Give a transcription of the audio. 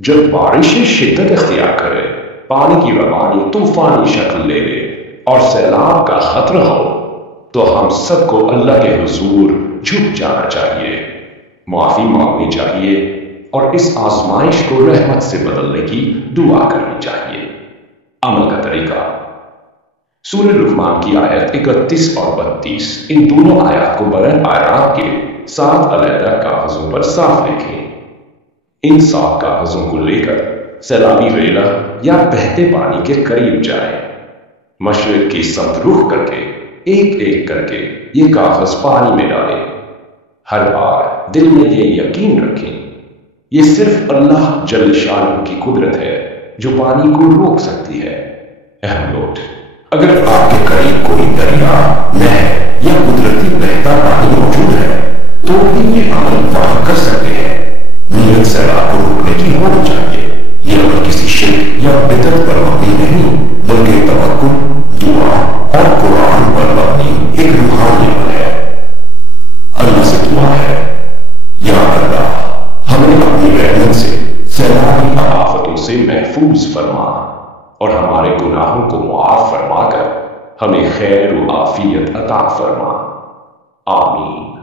جب بارشیں شدت اختیار کرے، پانی کی روانی طوفانی شکل لے لے اور سیلاب کا خطرہ ہو، تو ہم سب کو اللہ کے حضور جھک جانا چاہیے، معافی مانگنی چاہیے اور اس آزمائش کو رحمت سے بدلنے کی دعا کرنی چاہیے۔ عمل کا طریقہ: سورہ لقمان کی آیت 31 اور 32، ان دونوں آیات کو بغیر اعراب کے 7 علیحدہ کاغذوں پر صاف لکھیں۔ ان صاف کاغذوں کو لے کر سیلابی ریلا یا بہتے پانی کے قریب جائیں۔ مشرق کی سمت رخ کر کے ایک ایک کر کے یہ کاغذ پانی میں ڈالیں۔ ہر بار دل میں یہ یقین رکھیں، یہ صرف اللہ جل شانہ کی قدرت ہے جو پانی کو روک سکتی ہے۔ اہم نوٹ: اگر آپ کے قریب کوئی دریا، نہر یا قدرتی بہتا پانی موجود ہے تو بھی یہ عمل فراہم کر سکتے ہیں۔ نیت سیلاب کو روکنے کی ہونی چاہیے۔ یہ عمل کسی شرک یا بدعت پر مبنی نہیں، بلکہ توکل، دعا اور قرآن پر مبنی ایک روحانی عمل ہے۔ اللہ سے دعا ہے، یا اللہ ہمیں اپنی رحمت سے سیلابی آفتوں سے محفوظ فرما اور ہمارے گناہوں کو معاف فرما کر ہمیں خیر و عافیت عطا فرما۔ آمین۔